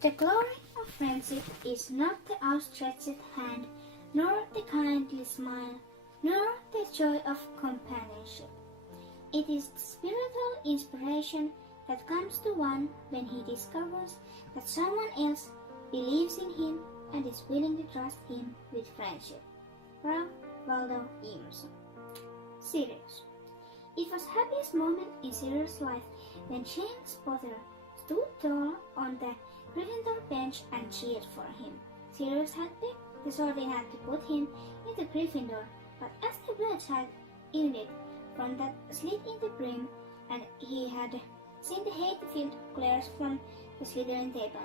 The glory of friendship is not the outstretched hand, nor the kindly smile, nor the joy of companionship. It is the spiritual inspiration that comes to one when he discovers that someone else believes in him and is willing to trust him with friendship. Ralph Waldo Emerson. Sirius. It was happiest moment in Sirius' life when James Potter stood tall on the Gryffindor bench and cheered for him. Sirius had picked the sword he had to put him into Gryffindor, but as the words had ended from that slit in the brim, and he had seen the hate-filled glares from the Slytherin table,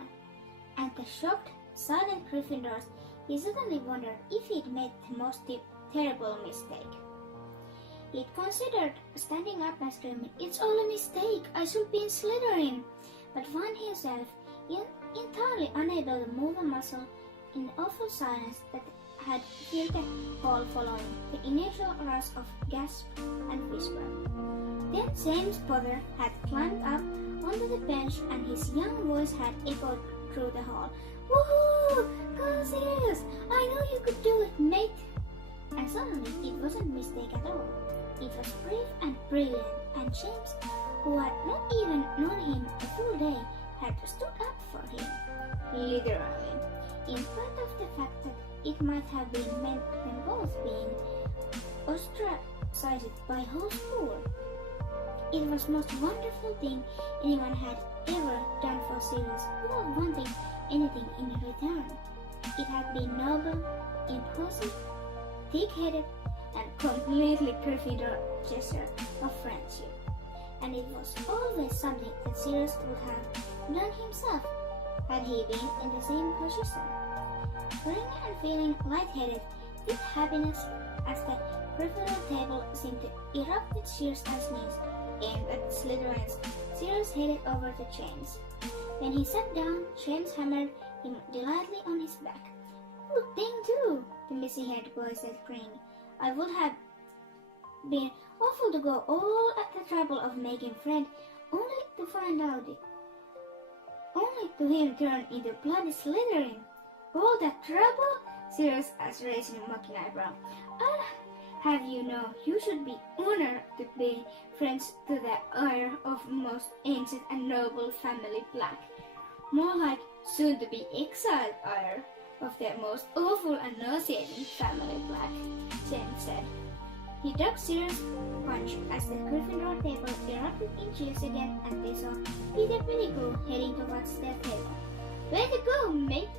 and the shocked, silent Gryffindors, he suddenly wondered if he'd made the most terrible mistake. He'd considered standing up and screaming, "It's all a mistake! I should be in Slytherin!" but found himself entirely unable to move a muscle in the awful silence that had filled the hall following the initial rush of gasp and whisper. Then James Potter had climbed up onto the bench and his young voice had echoed through the hall. "Woohoo! Go Sirius! I know you could do it, mate!" And suddenly it wasn't a mistake at all. It was brave and brilliant, and James, who had not even known him a full day, had stood up for him. Literally. In spite of the fact that it might have been meant them both being ostracized by whole school. It was the most wonderful thing anyone had ever done for Sirius without wanting anything in return. It had been noble, impulsive, thick-headed, and completely Gryffindor gesture of friendship. And it was always something that Sirius would have done himself had he been in the same position. Spring and feeling lightheaded with happiness as the Gryffindor table seemed to erupt with cheers and sneers aimed at Slytherins, Sirius headed over to James. When he sat down, James hammered him delightedly on his back. "Good thing too," the messy-haired boy said, grinning. "I would have been awful to go all at the trouble of making friend only to find out it. Only to him turn into bloody Slytherin. All that trouble?" Sirius asked, raising a mocking eyebrow. "I'll have you know you should be honored to be friends to the heir of most ancient and noble family Black. More like soon to be exiled heir of the most awful and nauseating family Black," James said. He dug Sirius' punch as the Gryffindor table erupted in cheers again, and they saw Peter Pettigrew heading towards their table. "Way to go, mate!"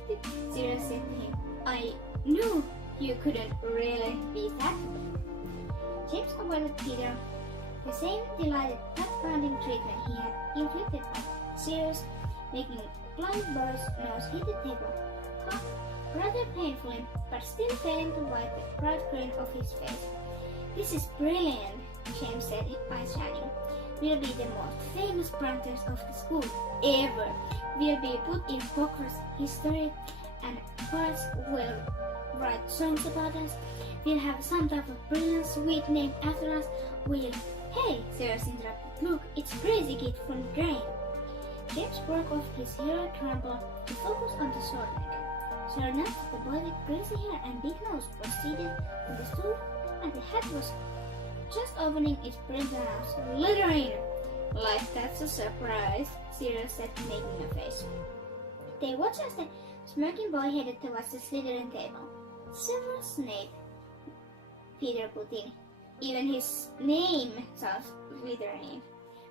Sirius said to him. "I knew you couldn't really be that." James awarded Peter the same delighted back-pounding treatment he had inflicted on Sirius, making blind boy's nose hit the table, rather painfully, but still failing to wipe the proud grin off his face. "This is brilliant," James said, eyes shining. "We'll be the most famous brothers of the school ever. We'll be put in Hogwarts history, and poets will write songs about us. We'll have some type of brilliant sweet name after us. We'll..." "Hey," Sirius interrupted. "Look, it's Crazy Kid from the Drain." James broke off his hero tremble to focus on the sword maker. Sure enough, the boy with greasy hair and big nose was seated on the stool, and the hat was just opening its brimmed mouth. "Slytherin!" "Like that's a surprise," Sirius said, making a face. They watched as the smirking boy headed towards the Slytherin table. "Severus Snape," Peter put in. "Even his name sounds Slytherin.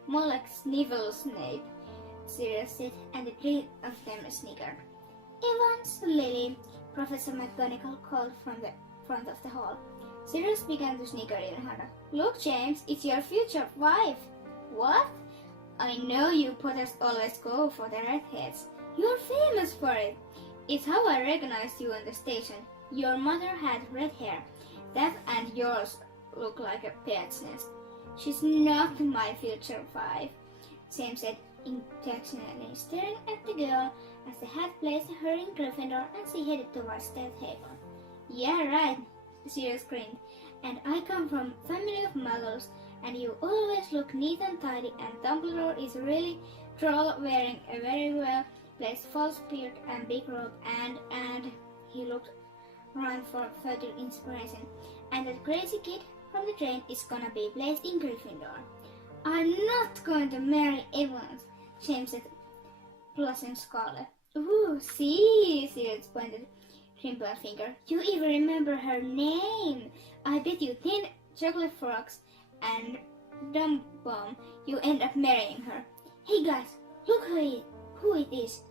More like Snivel Snape," Sirius said, and the three of them snickered. "Evans Lily," Professor McGonagall called from the front of the hall. Sirius began to snicker even harder. "Look, James, it's your future wife." "What?" "I know you Potters always go for the redheads. You're famous for it. It's how I recognized you on the station. Your mother had red hair. That and yours look like a bird's nest." "She's not my future wife," James said, intentionally staring at the girl as the hat placed her in Gryffindor and she headed towards their table. "Yeah, right," Sirius grinned. "And I come from a family of muggles, and you always look neat and tidy, and Dumbledore is really troll wearing a very well placed false beard and big robe, and he looked around for further inspiration. And that crazy kid from the train is gonna be placed in Gryffindor. I'm not going to marry Evans, James said, blushing scarlet. Ooh, see, Sirius pointed dimple finger. You even remember her name. I bet you thin chocolate frogs and dumb bomb you end up marrying her. Hey guys, look who it is,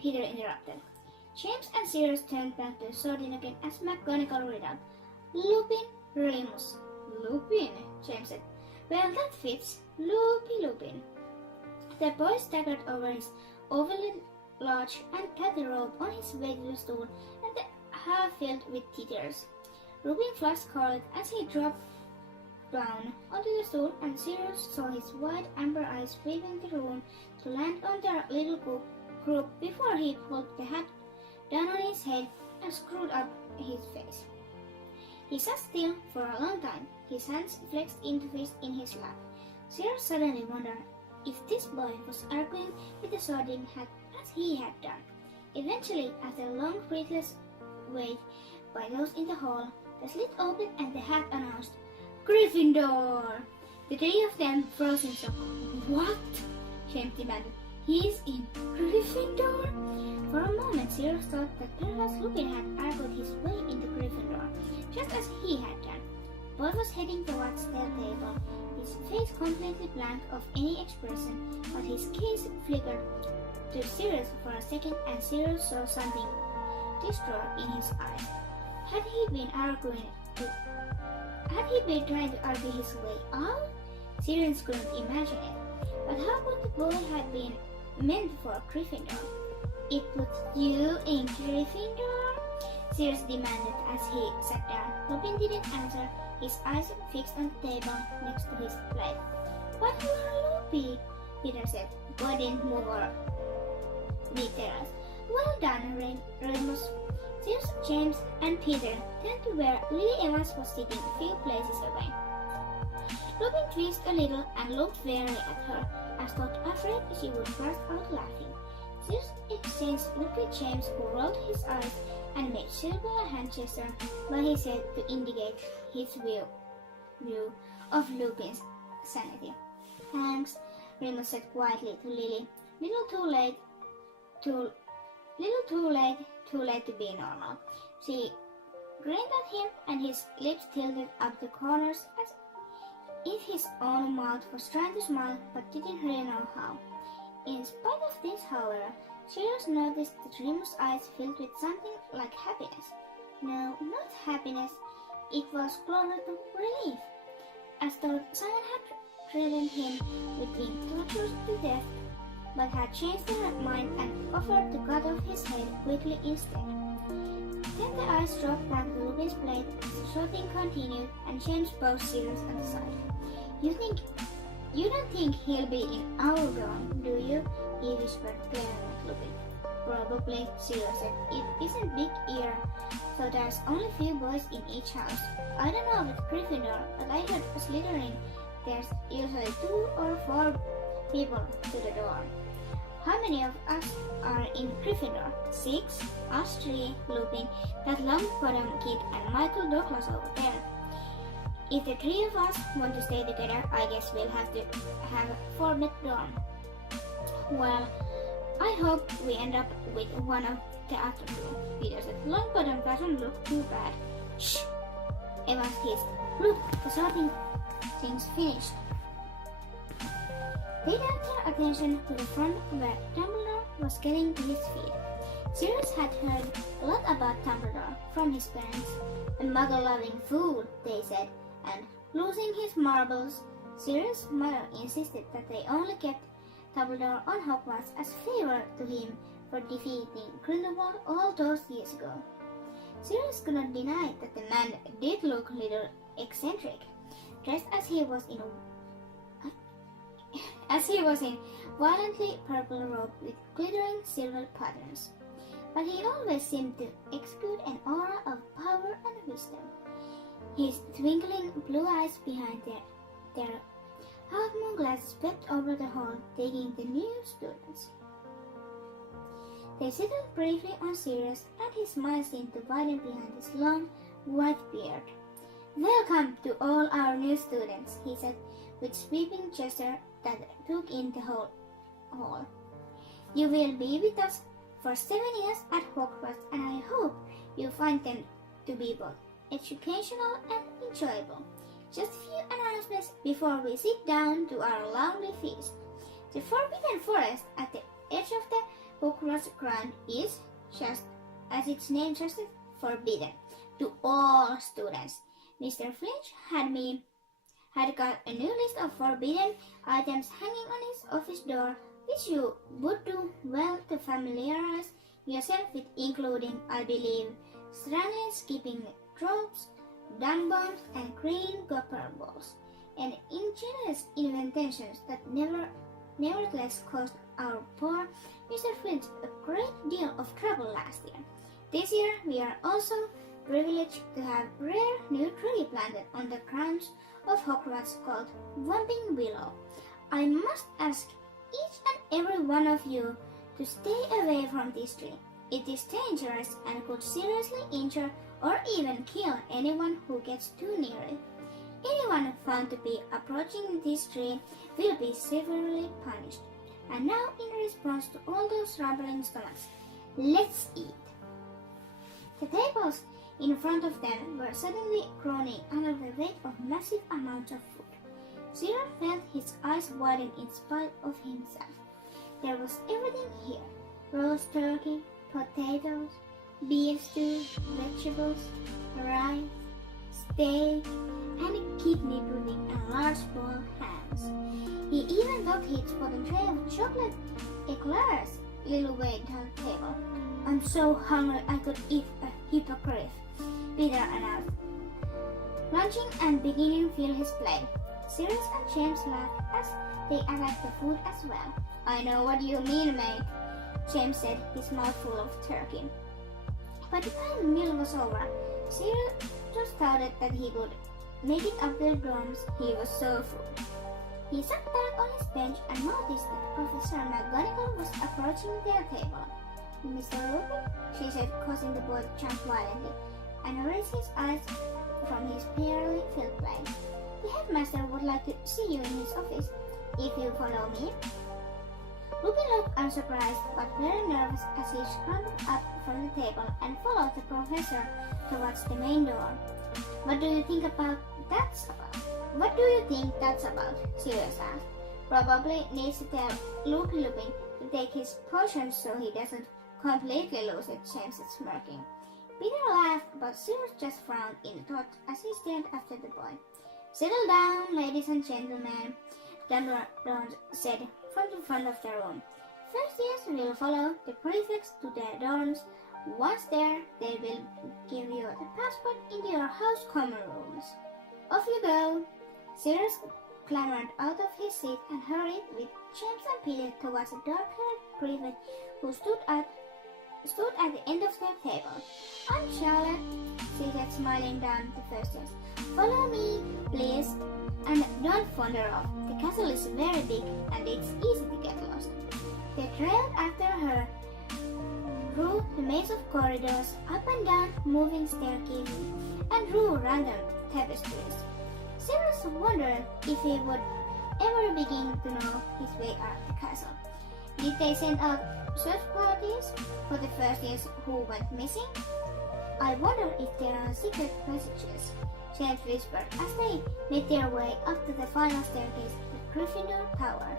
Peter interrupted. James and Sirius turned back to the swording again as McGonagall read out, Lupin Remus. Lupin, James said. Well, that fits. Lupin. The boy staggered over his overly large and tatty robe on his way to the stool, and the half filled with tears. Lupin flushed scarlet as he dropped down onto the stool, and Sirius saw his wide amber eyes sweeping the room to land on their little group before he pulled the hat down on his head and screwed up his face. He sat still for a long time, his hands flexed into fists in his lap. Sirius suddenly wondered if this boy was arguing with the sorting hat as he had done. Eventually, after a long breathless wait by those in the hall, the slit opened and the hat announced, Gryffindor! The three of them froze in shock. What? James demanded. He's in Gryffindor? For a moment, Sirius thought that perhaps Lupin had argued his way into Gryffindor, just as he had done. Boy was heading towards their table, his face completely blank of any expression, but his gaze flickered to Sirius for a second, and Sirius saw something distraught in his eyes. Had he been trying to argue his way out? Sirius couldn't imagine it. But how could the boy have been meant for Gryffindor? It puts you in Gryffindor? Sirius demanded as he sat down. Lupin didn't answer, his eyes fixed on the table next to his plate. But you are Lupin, Peter said. Boy didn't move or details. Well done, Remus. Sirius, James, and Peter turned to where Lily Evans was sitting a few places away. Lupin twitched a little and looked wearily at her, as though afraid she would burst out laughing. Sirius exchanged look with James, who rolled his eyes and made Silver a hand gesture by his head to indicate his view of Lupin's sanity. Thanks, Remus said quietly to Lily. Too late to be normal. She grinned at him, and his lips tilted up the corners as if his own mouth was trying to smile but didn't really know how. In spite of this, however, Sirius noticed that Remus' eyes filled with something like happiness. No, not happiness. It was closer to relief, as though someone had threatened him with being tortured to death, but had changed their mind and offered to cut off his head quickly instead. Then the eyes dropped back to Lupin's plate as the shouting continued, and James paused Sirius on the side. You don't think he'll be in our dorm, do you? He whispered, glaring at Lupin. Probably, Sirius said. It isn't big here, so there's only few boys in each house. I don't know about Gryffindor, but I heard Slytherin there's usually 2 or 4 people to the dorm. How many of us are in Gryffindor? 6? Us 3, Lupin, that long-bottom kid, and Michael Douglas over there. If the 3 of us want to stay together, I guess we'll have to have a 4-bed dorm. Well, I hope we end up with one of the other 2, Peter said. Longbottom doesn't look too bad. Shh! Evans hissed. Look, the sorting thing's finished. They turned their attention to the front where Dumbledore was getting to his feet. Sirius had heard a lot about Dumbledore from his parents. A muggle-loving fool, they said, and losing his marbles, Sirius' mother insisted that they only kept Dumbledore on Hogwarts as favor to him for defeating Grindelwald all those years ago. Sirius could not deny that the man did look a little eccentric, dressed as he was in violently purple robe with glittering silver patterns. But he always seemed to exude an aura of power and wisdom. His twinkling blue eyes behind their half-moon glasses swept over the hall, taking the new students. They settled briefly on Sirius, and his smile seemed to widen behind his long, white beard. "Welcome to all our new students," he said, with sweeping gesture that took in the whole hall. "You will be with us for 7 years at Hogwarts, and I hope you find them to be both educational and enjoyable. Just a few announcements before we sit down to our lovely feast. The Forbidden Forest at the edge of the Hogwarts ground is, just as its name suggests, forbidden to all students. Mr. Finch had got a new list of forbidden items hanging on his office door, which you would do well to familiarize yourself with, including, I believe, Stranglin skipping tropes, dung bombs, and green gopher balls, and ingenious inventions that nevertheless caused our poor Mr. Flint a great deal of trouble last year. This year we are also privileged to have a rare new tree planted on the grounds of Hogwarts called Whomping Willow. I must ask each and every one of you to stay away from this tree. It is dangerous and could seriously injure or even kill anyone who gets too near it. Anyone found to be approaching this tree will be severely punished. And now, in response to all those rumbling stomachs, let's eat." The tables in front of them were suddenly groaning under the weight of massive amounts of food. Cyril felt his eyes widen in spite of himself. There was everything here: roast turkey, potatoes, beef stew, vegetables, rice, steak, and a kidney pudding and large boiled hams. He even got his bottom tray of chocolate eclairs little way down the table. "I'm so hungry I could eat a hippogriff," Peter announced, lunching and beginning to fill his plate. Sirius and James laughed as they attacked the food as well. "I know what you mean, mate," James said, his mouth full of turkey. By the time the meal was over, Sirius just doubted that he would make it up their dorms. He was so full. He sat back on his bench and noticed that Professor McGonagall was approaching their table. "Mr. Lupin," she said, causing the boy to jump violently and raise his eyes from his barely filled plate. "The headmaster would like to see you in his office, if you follow me." Lupin looked unsurprised but very nervous as he scrambled up from the table and followed the professor towards the main door. What do you think that's about?" Sirius asked. "Probably needs to tell Lupin to take his potions so he doesn't completely lose it," James said, smirking. Peter laughed, but Sirius just frowned in thought as he stared after the boy. "Settle down, ladies and gentlemen," Dumbledore said from the front of the room. "First years will follow the prefects to their dorms. Once there, they will give you a passport into your house common rooms. Off you go." Sirius clambered out of his seat and hurried with James and Peter towards a dark-haired prefect who stood at the end of their table. "I'm Charlotte," she said, smiling down at the first years. "Follow me, please, and don't wander off. The castle is very big and it's easy to get lost." They trailed after her through the maze of corridors, up and down moving staircases, and through random tapestries. Sirius wondered if he would ever begin to know his way out of the castle. Did they send out search parties for the first years who went missing? "I wonder if there are secret passages," James whispered as they made their way up to the final staircase to Gryffindor Tower.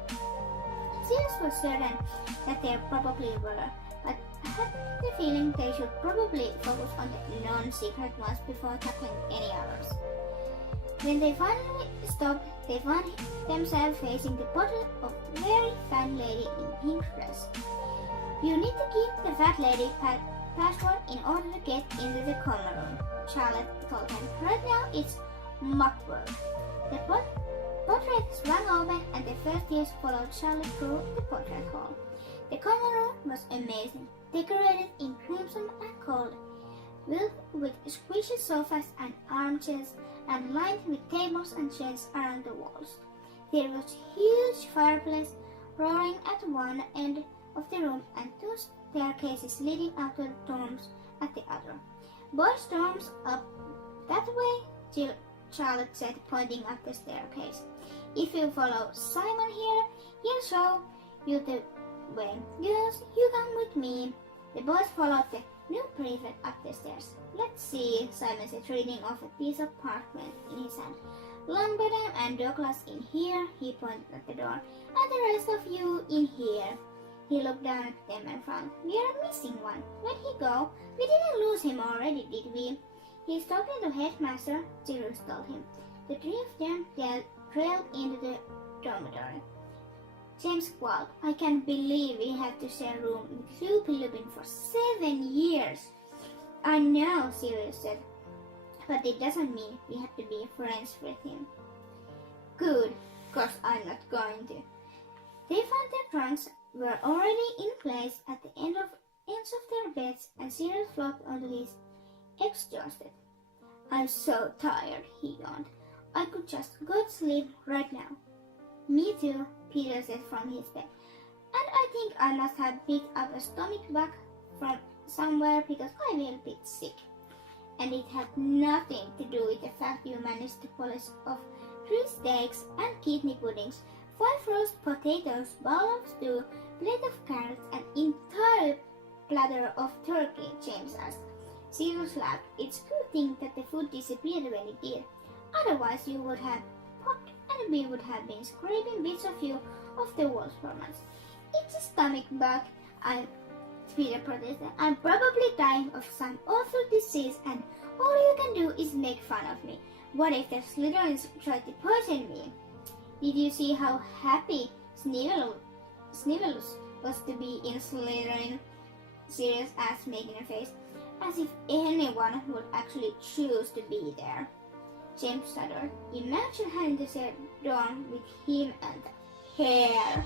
Sirius was certain that there probably were, but had the feeling they should probably focus on the non-secret ones before tackling any others. When they finally stopped, they found themselves facing the portrait of a very fat lady in pink dress. "You need to keep the fat lady password in order to get into the common room," Charlotte told them. "Right now it's Muckwork." The portrait swung open and the first years followed Charlotte through the portrait hall. The common room was amazing, decorated in crimson and gold, built with squishy sofas and armchairs, and lined with tables and chairs around the walls. There was a huge fireplace roaring at one end of the room and two staircases leading up to the dorms at the other. Boy storms up that way, Charlotte said, pointing up the staircase. If you follow Simon here, he'll show you the way. Girls, you come with me. The boys followed the new prefect up the stairs. Let's see, Simon said, reading off a piece of parchment in his hand. Longbottom and Douglas in here, he pointed at the door, and the rest of you in here. He looked down at them and frowned. We are missing one. Where'd he go? We didn't lose him already, did we? He's talking to Headmaster, Sirius told him. The three of them trailed into the dormitory. James squalled. I can't believe we had to share a room with Loopy Lupin for 7 years. I know, Sirius said, but it doesn't mean we have to be friends with him. Good, 'cause I'm not going to. They found their trunks were already in place at the ends of their beds, and Sirius flopped onto his exhausted. I'm so tired, he yawned. I could just go to sleep right now. Me too, Peter said from his bed. And I think I must have picked up a stomach bug from somewhere because I feel a bit sick. And it had nothing to do with the fact you managed to polish off 3 steaks and kidney puddings, 5 roast potatoes, bowl of stew, plate of carrots, and entire platter of turkey, James asked. Sirius laughed. It's a good thing that the food disappeared when it did. Otherwise you would have popped and we would have been scraping bits of you off the walls for months. It's a stomach bug, Peter protested. I'm probably dying of some awful disease and all you can do is make fun of me. What if the Slytherins tried to poison me? Did you see how happy Snivellus was to be in Slytherin? Sirius asked, making a face, as if anyone would actually choose to be there. James shuddered. Imagine having to share a dorm with him and the hair.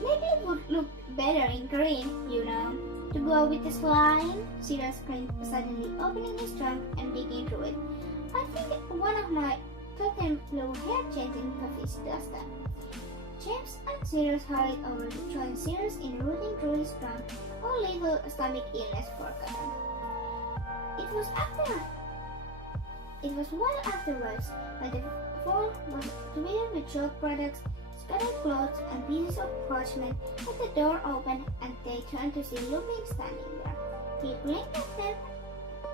Maybe it would look better in green, you know. To go with the slime, Sirius screamed, suddenly opening his trunk and digging through it. I think one of my totem blue hair-changing puppies does that. James and Sirius hurried over to join Sirius in rooting through his trunk, or little stomach illness forgotten. It was well afterwards, when the floor was smeared with chalk products, scattered clothes, and pieces of parchment, that the door opened and they turned to see Lupin standing there. He blinked at them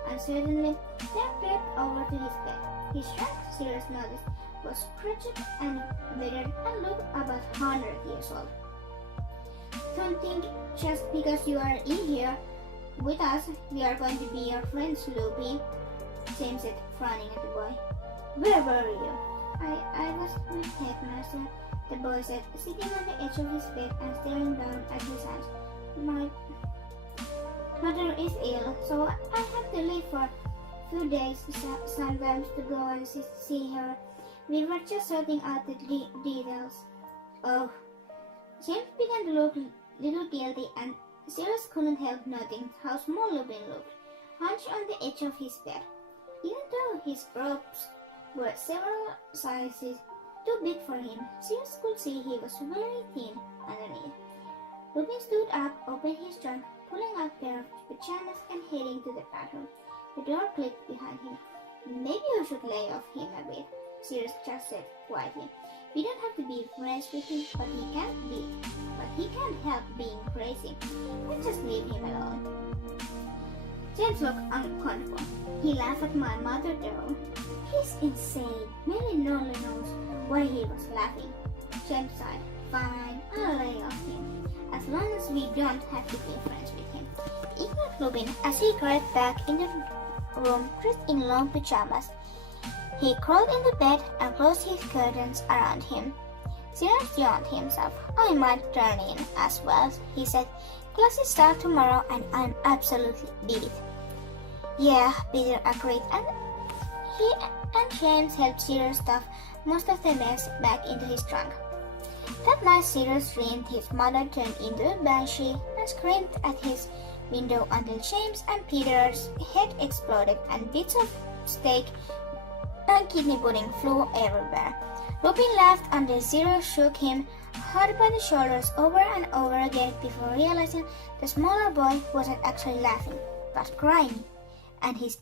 uncertainly, then crept over to his bed. His shrunk, Sirius noticed, was scratched and withered and looked about 100 years old. Don't think just because you are in here with us, we are going to be your friends, Lupin, James said, frowning at the boy. Where were you? I was with Headmaster, the boy said, sitting on the edge of his bed and staring down at his hands. My mother is ill, so I have to leave for a few days sometimes to go and see her. We were just sorting out the details. Oh. James began to look a little guilty, and Sirius couldn't help noting how small Lupin looked, hunched on the edge of his bed. Even though his robes were several sizes too big for him, Sirius could see he was very thin underneath. Lupin stood up, opened his trunk, pulling out a pair of pajamas and heading to the bathroom. The door clicked behind him. Maybe you should lay off him a bit, Sirius just said quietly. We don't have to be friends with him, but he can't help being crazy. Let's just leave him alone. James looked uncomfortable. He laughed at my mother though. He's insane. Mary only knows why he was laughing. James sighed. Fine, I'll lay off him, as long as we don't have to be friends with him. Ignored Lupin as he crept back in the room dressed in long pajamas. He crawled into bed and closed his curtains around him. Sirius yawned himself. I might turn in as well, he said. Classes start tomorrow and I'm absolutely beat. Yeah, Peter agreed, and he and James helped Sirius stuff most of the mess back into his trunk. That night Sirius dreamed his mother turned into a banshee and screamed at his window until James and Peter's head exploded and bits of steak and kidney pudding flew everywhere. Lupin laughed until Zero shook him hard by the shoulders over and over again before realizing the smaller boy wasn't actually laughing, but crying, and he still